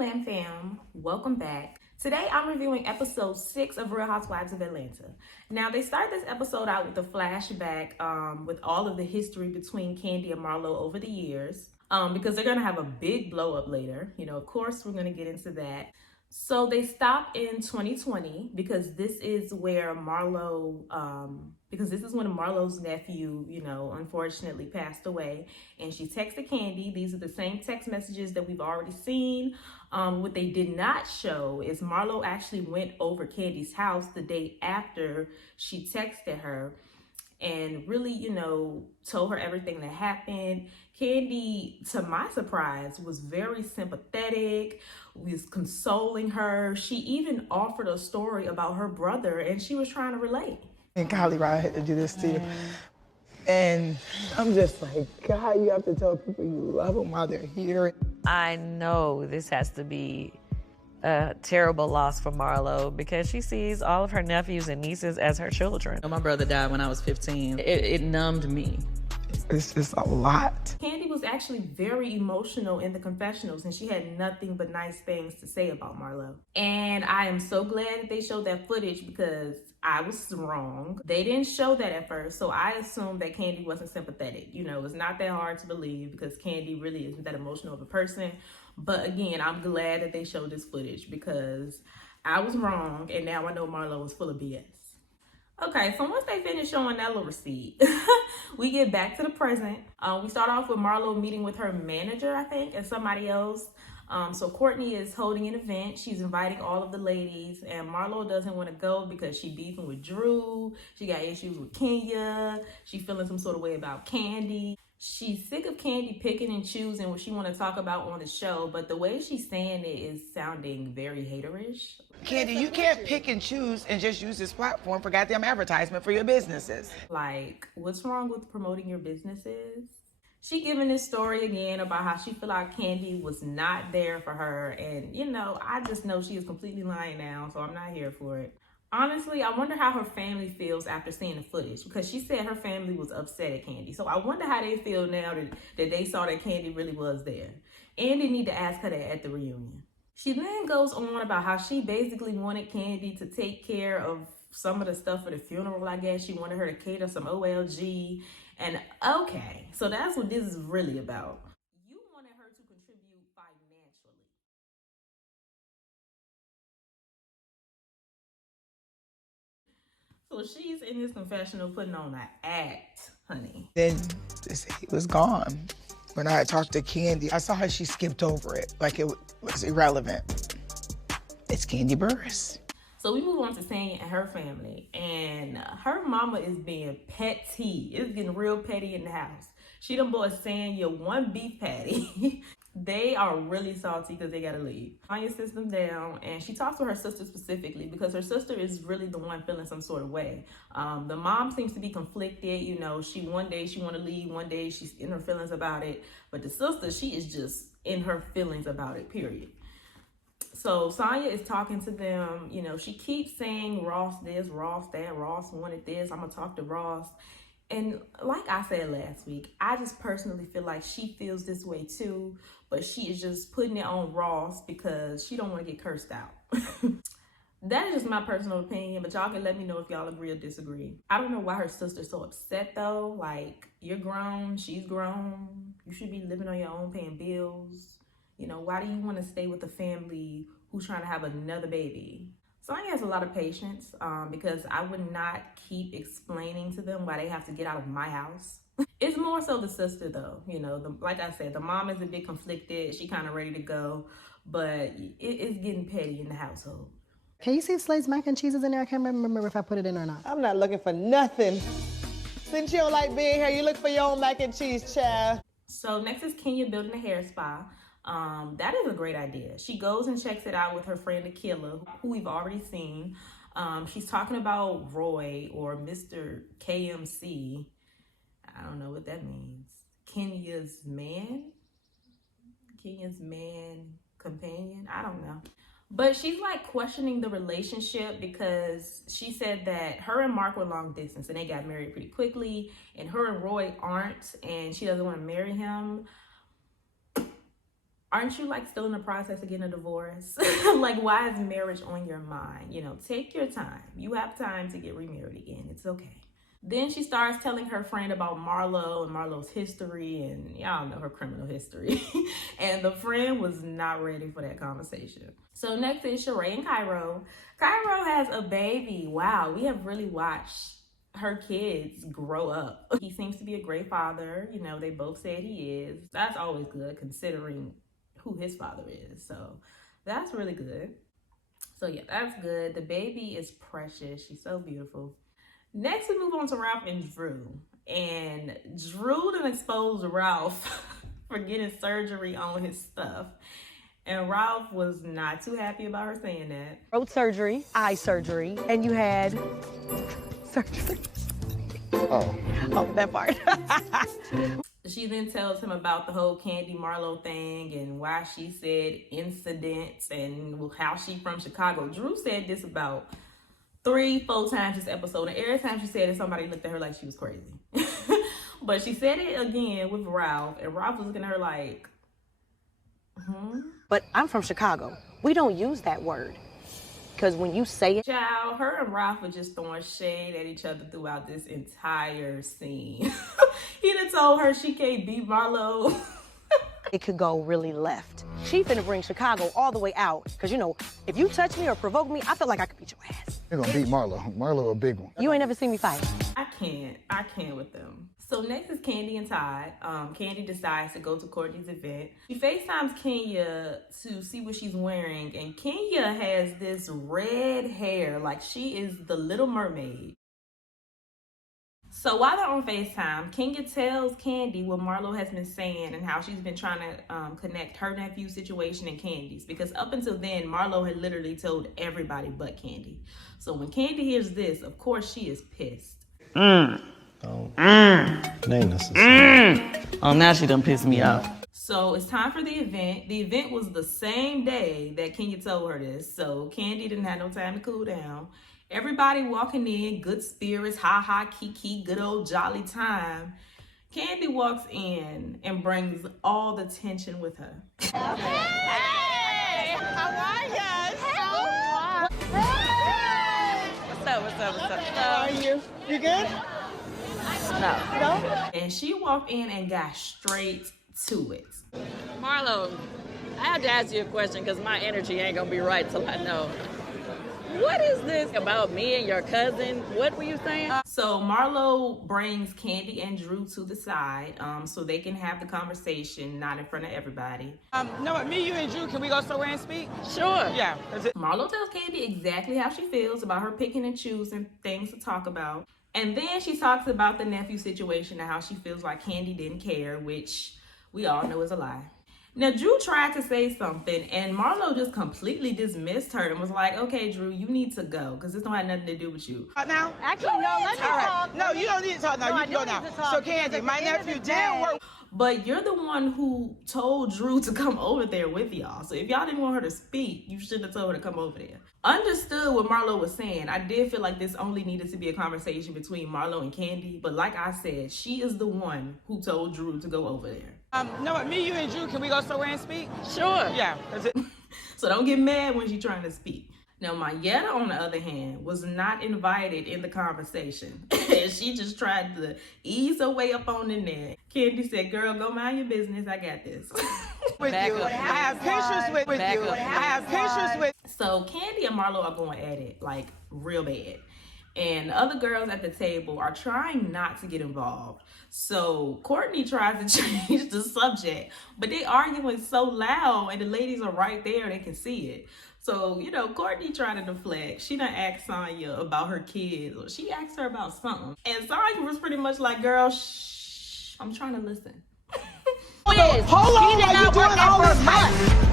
Glam Fam, welcome back. Today I'm reviewing episode 6 of Real Housewives of Atlanta. Now they start this episode out with a flashback with all of the history between Kandi and Marlo over the years because they're going to have a big blow up later. Of course we're going to get into that. So they stop in 2020 because this is where Marlo, because this is when Marlo's nephew, unfortunately passed away. And she texted Kandi. These are the same text messages that we've already seen. What they did not show is Marlo actually went over Kandi's house the day after she texted her and really, told her everything that happened. Kandi, to my surprise, was very sympathetic, was consoling her. She even offered a story about her brother, and she was trying to relate. And Kylie, right, I had to do this to you. And I'm just like, God, you have to tell people you love them while they're here. I know this has to be a terrible loss for Marlo because she sees all of her nephews and nieces as her children. My brother died when I was 15. It numbed me. It's just a lot. Kandi was actually very emotional in the confessionals, and she had nothing but nice things to say about Marlo. And I am so glad that they showed that footage because I was wrong. They didn't show that at first, so I assumed that Kandi wasn't sympathetic. It's not that hard to believe because Kandi really isn't that emotional of a person. But again, I'm glad that they showed this footage because I was wrong, and now I know Marlo was full of BS. Okay, so once they finish showing that little receipt, we get back to the present. We start off with Marlo meeting with her manager, I think, and somebody else. So Courtney is holding an event. She's inviting all of the ladies, and Marlo doesn't want to go because she's beefing with Drew. She got issues with Kenya. She's feeling some sort of way about Kandi. She's sick of Kandi picking and choosing what she want to talk about on the show, but the way she's saying it is sounding very haterish. Kandi, you can't pick and choose and just use this platform for goddamn advertisement for your businesses. Like, what's wrong with promoting your businesses? She giving this story again about how she feel like Kandi was not there for her, and I just know she is completely lying now, so I'm not here for it. Honestly, I wonder how her family feels after seeing the footage because she said her family was upset at Kandi. So I wonder how they feel now that they saw that Kandi really was there. And they need to ask her that at the reunion. She then goes on about how she basically wanted Kandi to take care of some of the stuff for the funeral, I guess. She wanted her to cater some OLG. And okay, so that's what this is really about. You wanted her to contribute financially. So she's in this confessional putting on an act, honey. Then he was gone. When I had talked to Kandi, I saw how she skipped over it like it was irrelevant. It's Kandi Burris. So we move on to Sonya and her family, and her mama is being petty. It's getting real petty in the house. She done bought Sonya one beef patty. They are really salty because they gotta leave. Sonya sits them down and she talks to her sister specifically because her sister is really the one feeling some sort of way. The mom seems to be conflicted. One day she want to leave, one day she's in her feelings about it. But the sister, she is just in her feelings about it, period. So Sonya is talking to them. She keeps saying Ross this, Ross that, Ross wanted this, I'm gonna talk to Ross. And like I said last week, I just personally feel like she feels this way too, but she is just putting it on Ross because she don't want to get cursed out. That is just my personal opinion, but y'all can let me know if y'all agree or disagree. I don't know why her sister's so upset though. Like, you're grown, she's grown. You should be living on your own, paying bills. Why do you want to stay with a family who's trying to have another baby? Sonya has a lot of patience because I would not keep explaining to them why they have to get out of my house. It's more so the sister though. Like I said, the mom is a bit conflicted. She kind of ready to go, but it's getting petty in the household. Can you see Slade's mac and cheese is in there? I can't remember if I put it in or not. I'm not looking for nothing. Since you don't like being here, you look for your own mac and cheese, child. So next is Kenya building a hair spa. That is a great idea. She goes and checks it out with her friend Akila, who we've already seen. She's talking about Roy or Mr. KMC. I don't know what that means. Kenya's man companion. I don't know. But she's like questioning the relationship because she said that her and Mark were long distance and they got married pretty quickly, and her and Roy aren't, and she doesn't want to marry him. Aren't you like still in the process of getting a divorce? Like, why is marriage on your mind? You know, take your time. You have time to get remarried again. It's okay. Then she starts telling her friend about Marlo and Marlo's history and y'all know her criminal history. And the friend was not ready for that conversation. So next is Sheree and Cairo. Cairo has a baby. Wow, we have really watched her kids grow up. He seems to be a great father. You know, they both said he is. That's always good considering who his father is. So that's really good. So yeah, that's good. The baby is precious. She's so beautiful. Next, we move on to Ralph and Drew. And Drew done exposed Ralph for getting surgery on his stuff. And Ralph was not too happy about her saying that. Throat surgery, eye surgery, and you had surgery. Oh, that part. She then tells him about the whole Kandi Marlo thing and why she said incidents and how she from Chicago. Drew said this about 3-4 times this episode, and every time she said it, somebody looked at her like she was crazy. But she said it again with Ralph, and Ralph was looking at her like, But I'm from Chicago. We don't use that word. Because when you say it, Child, her and Ralph were just throwing shade at each other throughout this entire scene. He done told her she can't beat Marlo. it could go really left. She finna bring Chicago all the way out. Because, you know, if you touch me or provoke me, I feel like I could beat your ass. You're gonna beat Marlo. Marlo a big one. You ain't never seen me fight. I can't with them. So next is Kandi and Todd. Kandi decides to go to Courtney's event. She FaceTimes Kenya to see what she's wearing, and Kenya has this red hair like she is the Little Mermaid. So while they're on FaceTime, Kenya tells Kandi what Marlo has been saying and how she's been trying to connect her nephew's situation and Kandi's. Because up until then, Marlo had literally told everybody but Kandi. So when Kandi hears this, of course she is pissed. Name this. Oh, now she done pissed me off. So it's time for the event. The event was the same day that Kenya told her this. So Kandi didn't have no time to cool down. Everybody walking in, good spirits, ha ha, kiki, good old jolly time. Kandi walks in and brings all the tension with her. Hey, how are you? What's up? How are you? You good? No. No? And she walked in and got straight to it. Marlo, I have to ask you a question because my energy ain't gonna be right till I know. What is this about me and your cousin? What were you saying? So Marlo brings Kandi and Drew to the side so they can have the conversation, not in front of everybody. No, me, you, and Drew, can we go somewhere and speak? Sure. Yeah. Marlo tells Kandi exactly how she feels about her picking and choosing things to talk about. And then she talks about the nephew situation and how she feels like Kandi didn't care, which we all know is a lie. Now, Drew tried to say something, and Marlo just completely dismissed her and was like, okay, Drew, you need to go, because this don't have nothing to do with you. Now? Actually, no, let me talk. No, you don't need to talk now. You can go now. So, Kandi, my nephew did work. But you're the one who told Drew to come over there with y'all. So if y'all didn't want her to speak, you should have told her to come over there. Understood what Marlo was saying. I did feel like this only needed to be a conversation between Marlo and Kandi. But like I said, she is the one who told Drew to go over there. No, me, you, and Drew, can we go somewhere and speak? Sure. Yeah. So don't get mad when she's trying to speak. Now, Mayetta, on the other hand, was not invited in the conversation. She just tried to ease her way up on in there. Kandi said, girl, go mind your business. I got this. With you. I have pictures with you. I have pictures with. So Kandi and Marlo are going at it, like, real bad. And the other girls at the table are trying not to get involved. So Courtney tries to change the subject, but they arguing so loud and the ladies are right there, they can see it. So, you know, Courtney tried to deflect. She done asked Sonya about her kids. Or she asked her about something. And Sonya was pretty much like, girl, shh, I'm trying to listen. Hold on, while you doing all this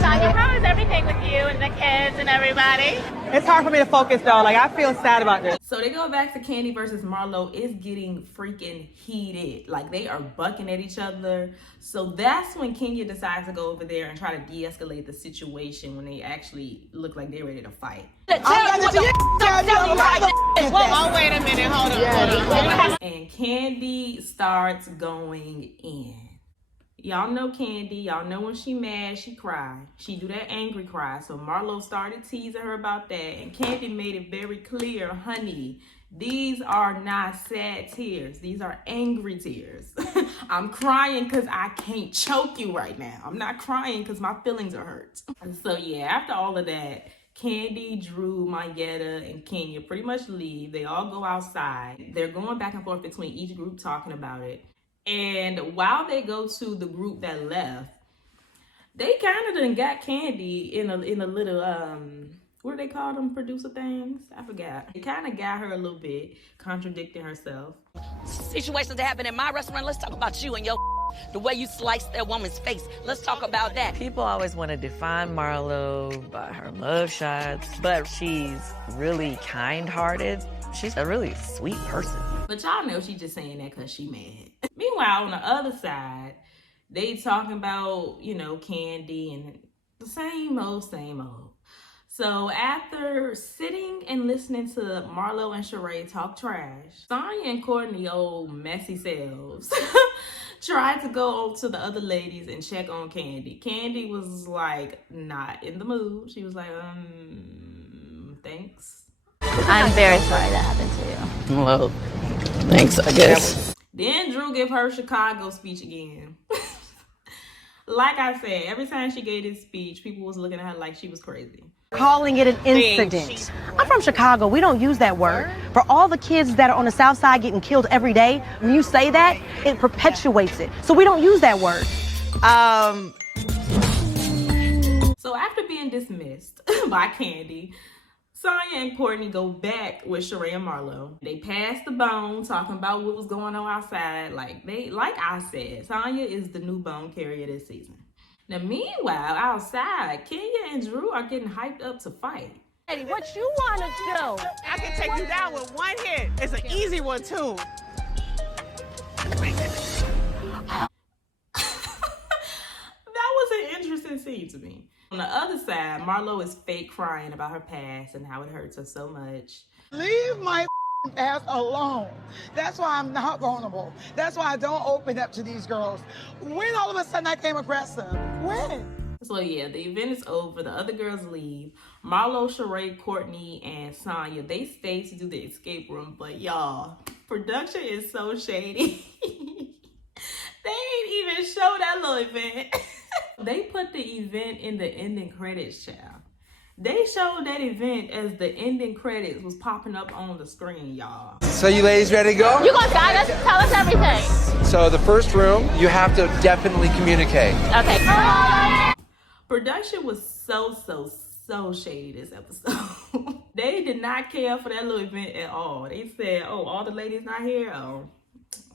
Sonya, how is everything with you and the kids and everybody? It's hard for me to focus though. Like, I feel sad about this. So they go back to Kandi versus Marlo. It's getting freaking heated. Like, they are bucking at each other. So that's when Kenya decides to go over there and try to de-escalate the situation when they actually look like they're ready to fight. Oh, wait a minute, hold on. And Kandi starts going in. Y'all know Kandi. Y'all know when she mad, she cry. She do that angry cry. So Marlo started teasing her about that. And Kandi made it very clear, honey, these are not sad tears. These are angry tears. I'm crying because I can't choke you right now. I'm not crying because my feelings are hurt. And so yeah, after all of that, Kandi, Drew, Mayetta, and Kenya pretty much leave. They all go outside. They're going back and forth between each group talking about it. And while they go to the group that left, they kind of done got Kandi in a little what do they call them, producer things? I forgot. It kind of got her a little bit, contradicting herself. Situations that happen in my restaurant, let's talk about you and your the way you sliced that woman's face. Let's talk about that. People always want to define Marlo by her mug shots, but she's really kind-hearted. She's a really sweet person. But y'all know she just saying that because she mad. Meanwhile, on the other side, they talking about, you know, Kandi and the same old, same old. So after sitting and listening to Marlo and Sheree talk trash, Sonya and Courtney, old messy selves, tried to go to the other ladies and check on Kandi. Kandi was like not in the mood. She was like, thanks. I'm very sorry that happened to you. Well, thanks, I guess. Then Drew gave her Chicago speech again. Like I said, every time she gave this speech, people was looking at her like she was crazy. Calling it an incident. I'm from Chicago. We don't use that word. For all the kids that are on the South Side getting killed every day, when you say that, it perpetuates it. So we don't use that word. So after being dismissed by Kandi, Sonya and Courtney go back with Sheree and Marlo. They passed the bone, talking about what was going on outside. Like I said, Sonya is the new bone carrier this season. Now, meanwhile, outside, Kenya and Drew are getting hyped up to fight. Hey, what you want to do? I can take you down with one hit. It's an easy one, too. That was an interesting scene to me. On the other side, Marlo is fake crying about her past and how it hurts her so much. Leave my ass alone. That's why I'm not vulnerable. That's why I don't open up to these girls. When all of a sudden I came aggressive? When? So yeah, the event is over. The other girls leave. Marlo, Sheree, Courtney, and Sonya, they stay to do the escape room. But y'all, production is so shady. They ain't even show that little event. They put the event in the ending credits, child. They showed that event as the ending credits was popping up on the screen, y'all. So you ladies ready to go? You gonna guide us? Tell us everything. So the first room, you have to definitely communicate. Okay. Production was so shady this episode. They did not care for that little event at all. They said, oh, all the ladies not here? Oh,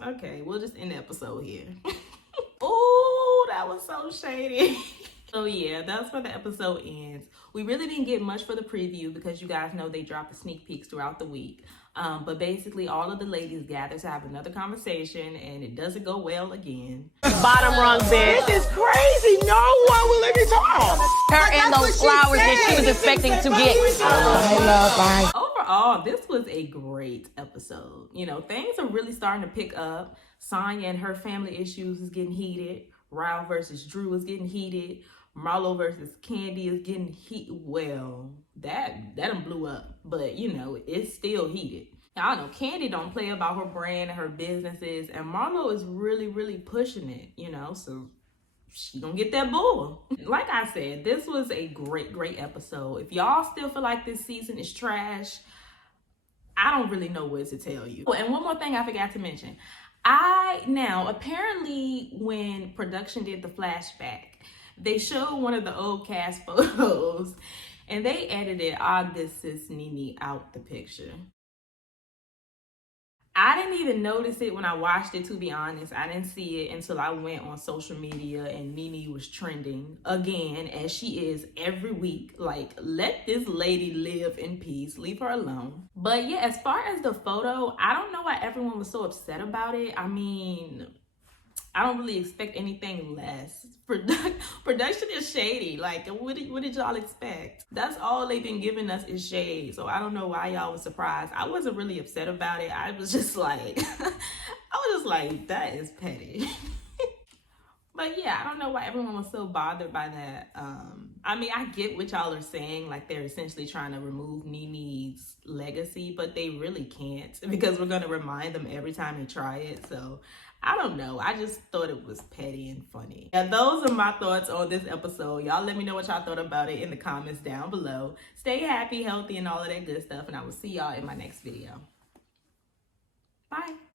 okay, we'll just end the episode here. Oh, that was so shady. So yeah, that's where the episode ends. We really didn't get much for the preview because you guys know they drop the sneak peeks throughout the week. But basically all of the ladies gather to have another conversation and it doesn't go well again. Bottom rung bitch. This is crazy. No one will let me talk. Her and those flowers that she was expecting to get. Bye. Overall, this was a great episode. You know, things are really starting to pick up. Sonya and her family issues is getting heated. Rao versus Drew is getting heated. Marlo versus Kandi is getting heat. Well, that done blew up, but you know, it's still heated. Y'all know Kandi don't play about her brand and her businesses, and Marlo is really pushing it, you know, so she gonna get that bull. Like I said, this was a great episode. If y'all still feel like this season is trash, I don't really know what to tell you. And one more thing I forgot to mention. Now, apparently when production did the flashback, they showed one of the old cast photos and they edited Augustus Nene out the picture. I didn't even notice it when I watched it, to be honest. I didn't see it until I went on social media and Nene was trending again, as she is every week. Like, let this lady live in peace. Leave her alone. But yeah, as far as the photo, I don't know why everyone was so upset about it. I mean, I don't really expect anything less. Production is shady. Like, what did y'all expect? That's all they've been giving us is shade. So I don't know why y'all was surprised. I wasn't really upset about it. I was just like, that is petty. But yeah, I don't know why everyone was so bothered by that. I mean, I get what y'all are saying, like they're essentially trying to remove Nene's legacy, but they really can't because we're gonna remind them every time they try it. So I don't know. I just thought it was petty and funny. Yeah, those are my thoughts on this episode. Y'all let me know what y'all thought about it in the comments down below. Stay happy, healthy, and all of that good stuff, and I will see y'all in my next video. Bye.